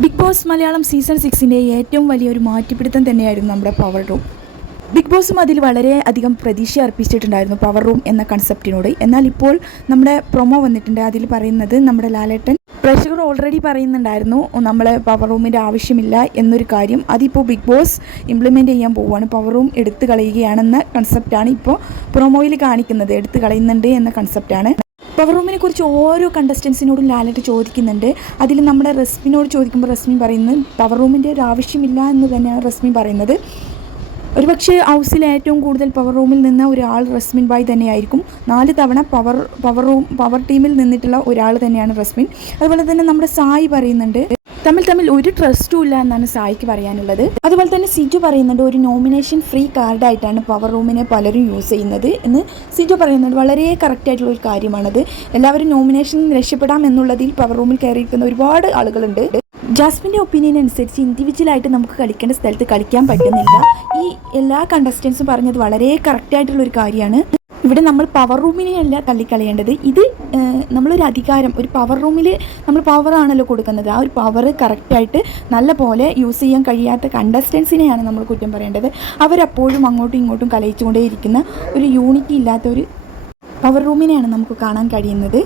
Big boss Malayalam season സിക്സിന്റെ ഏറ്റവും വലിയൊരു മാറ്റിപ്പിടുത്തം തന്നെയായിരുന്നു നമ്മുടെ പവർ റൂം ബിഗ് ബോസും അതിൽ വളരെ അധികം പ്രതീക്ഷ അർപ്പിച്ചിട്ടുണ്ടായിരുന്നു പവർ റൂം എന്ന കൺസെപ്റ്റിനോട് എന്നാൽ ഇപ്പോൾ നമ്മുടെ പ്രൊമോ വന്നിട്ടുണ്ട്. അതിൽ പറയുന്നത് നമ്മുടെ ലാലേട്ടൻ പ്രേക്ഷകർ ഓൾറെഡി പറയുന്നുണ്ടായിരുന്നു നമ്മൾ പവർ റൂമിന്റെ ആവശ്യമില്ല എന്നൊരു കാര്യം. അതിപ്പോൾ ബിഗ് ബോസ് ഇംപ്ലിമെന്റ് ചെയ്യാൻ പോവുകയാണ്. പവർ റൂം എടുത്തു കളയുകയാണെന്ന കൺസെപ്റ്റാണ് ഇപ്പോൾ പ്രൊമോയിൽ കാണിക്കുന്നത്. എടുത്തു കളയുന്നുണ്ട് എന്ന കൺസെപ്റ്റാണ് പവർ റൂമിനെ കുറിച്ച് ഓരോ കണ്ടസ്റ്റൻസിനോടും ലാലറ്റ് ചോദിക്കുന്നുണ്ട്. അതിൽ നമ്മുടെ റസ്മിനോട് ചോദിക്കുമ്പോൾ റസ്മി പറയുന്നത് പവർ റൂമിന്റെ ഒരു ആവശ്യമില്ല എന്ന് തന്നെയാണ് റസ്മി പറയുന്നത്. ഒരുപക്ഷെ ഹൗസിൽ ഏറ്റവും കൂടുതൽ പവർ റൂമിൽ നിന്ന ഒരാൾ റസ്മിൻ ബായ് തന്നെയായിരിക്കും. നാല് തവണ പവർ പവർ റൂം പവർ ടീമിൽ നിന്നിട്ടുള്ള ഒരാൾ തന്നെയാണ് റസ്മിൻ. അതുപോലെ തന്നെ നമ്മുടെ സായി പറയുന്നുണ്ട് തമ്മിൽ തമ്മിൽ ഒരു ട്രസ്റ്റും ഇല്ല എന്നാണ് സായിക്ക് പറയാനുള്ളത്. അതുപോലെ തന്നെ സിജു പറയുന്നുണ്ട് ഒരു നോമിനേഷൻ ഫ്രീ കാർഡായിട്ടാണ് പവർ റൂമിനെ പലരും യൂസ് ചെയ്യുന്നത് എന്ന് സിജു പറയുന്നുണ്ട്. വളരെ കറക്റ്റ് ആയിട്ടുള്ള ഒരു കാര്യമാണത്. എല്ലാവരും നോമിനേഷൻ രക്ഷപ്പെടാം എന്നുള്ളതിൽ പവർ റൂമിൽ കയറിയിരിക്കുന്ന ഒരുപാട് ആളുകളുണ്ട്. ജാസ്മിന്റെ ഒപ്പീനിയൻ അനുസരിച്ച് ഇൻഡിവിജ്വലായിട്ട് നമുക്ക് കളിക്കേണ്ട സ്ഥലത്ത് കളിക്കാൻ പറ്റുന്നില്ല. ഈ എല്ലാ കണ്ടസ്റ്റൻസും പറഞ്ഞത് വളരെ കറക്റ്റ് ആയിട്ടുള്ള ഒരു കാര്യമാണ്. ഇവിടെ നമ്മൾ പവർ റൂമിനെയല്ല തള്ളിക്കളയേണ്ടത്. ഇത് നമ്മളൊരു അധികാരം ഒരു പവർ റൂമിൽ നമ്മൾ പവറാണല്ലോ കൊടുക്കുന്നത്. ആ ഒരു പവർ കറക്റ്റായിട്ട് നല്ല പോലെ യൂസ് ചെയ്യാൻ കഴിയാത്ത കണ്ടസ്റ്റൻസിനെയാണ് നമ്മൾ കുറ്റം പറയേണ്ടത്. അവരപ്പോഴും അങ്ങോട്ടും ഇങ്ങോട്ടും കലയിച്ചുകൊണ്ടേയിരിക്കുന്ന ഒരു യൂണിറ്റി ഇല്ലാത്ത ഒരു പവർ റൂമിനെയാണ് നമുക്ക് കാണാൻ കഴിയുന്നത്.